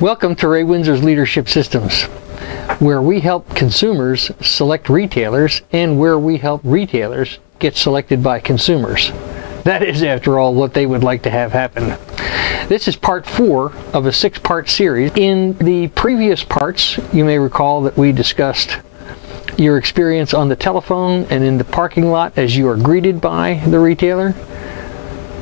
Welcome to Ray Windsor's Leadership Systems, where we help consumers select retailers and where we help retailers get selected by consumers. That is, after all, what they would like to have happen. This is part 4 of a 6-part series. In the previous parts, you may recall that we discussed your experience on the telephone and in the parking lot as you are greeted by the retailer.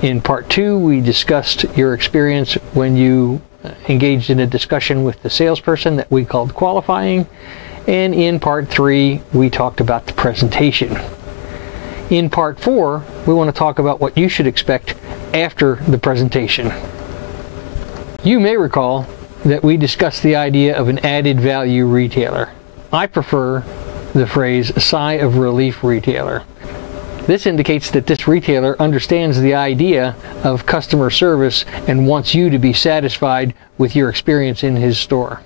In part 2, we discussed your experience when you engaged in a discussion with the salesperson that we called qualifying. And in part 3, we talked about the presentation. In part 4, we want to talk about what you should expect after the presentation. You may recall that we discussed the idea of an added value retailer. I prefer the phrase sigh of relief retailer. This indicates that this retailer understands the idea of customer service and wants you to be satisfied with your experience in his store.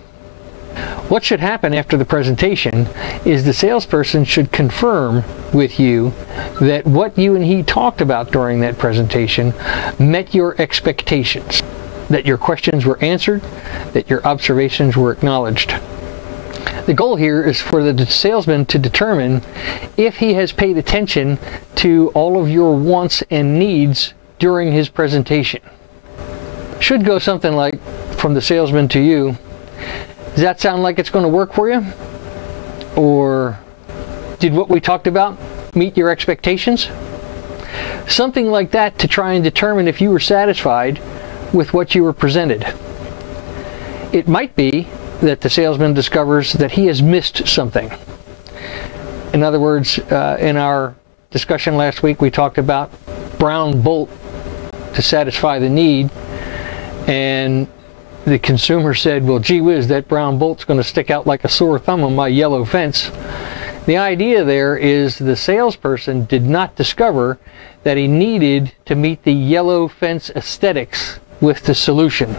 What should happen after the presentation is the salesperson should confirm with you that what you and he talked about during that presentation met your expectations, that your questions were answered, that your observations were acknowledged. The goal here is for the salesman to determine if he has paid attention to all of your wants and needs during his presentation. Should go something like, from the salesman to you, does that sound like it's going to work for you? Or did what we talked about meet your expectations? Something like that to try and determine if you were satisfied with what you were presented. It might be that the salesman discovers that he has missed something. In other words, in our discussion last week, we talked about brown bolt to satisfy the need, and the consumer said, well, gee whiz, that brown bolt's going to stick out like a sore thumb on my yellow fence. The idea there is the salesperson did not discover that he needed to meet the yellow fence aesthetics with the solution.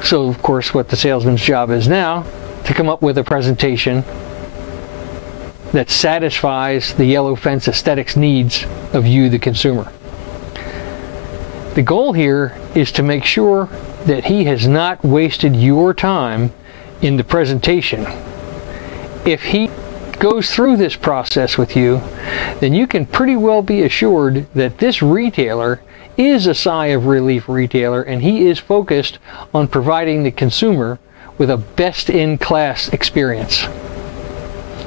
So, of course, what the salesman's job is now to come up with a presentation that satisfies the yellow fence aesthetics needs of you, the consumer. The goal here is to make sure that he has not wasted your time in the presentation. If he goes through this process with you, then you can pretty well be assured that this retailer is a sigh of relief retailer, and he is focused on providing the consumer with a best-in-class experience.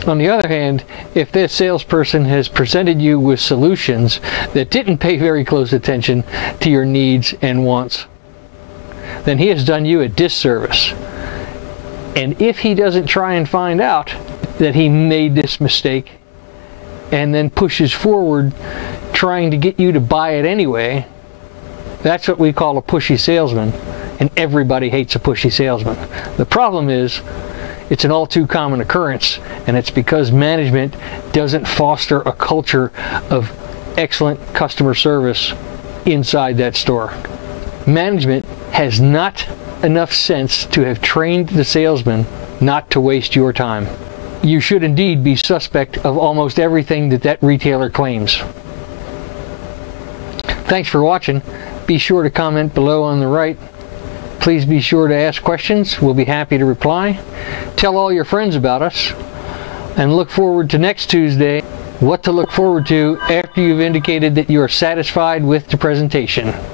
On the other hand, if this salesperson has presented you with solutions that didn't pay very close attention to your needs and wants, then he has done you a disservice. And if he doesn't try and find out that he made this mistake and then pushes forward trying to get you to buy it anyway, that's what we call a pushy salesman, and everybody hates a pushy salesman. The problem is, it's an all too common occurrence, and it's because management doesn't foster a culture of excellent customer service inside that store. Management has not enough sense to have trained the salesman not to waste your time. You should indeed be suspect of almost everything that retailer claims. Thanks for watching. Be sure to comment below on the right. Please be sure to ask questions. We'll be happy to reply. Tell all your friends about us. And look forward to next Tuesday, what to look forward to after you've indicated that you are satisfied with the presentation.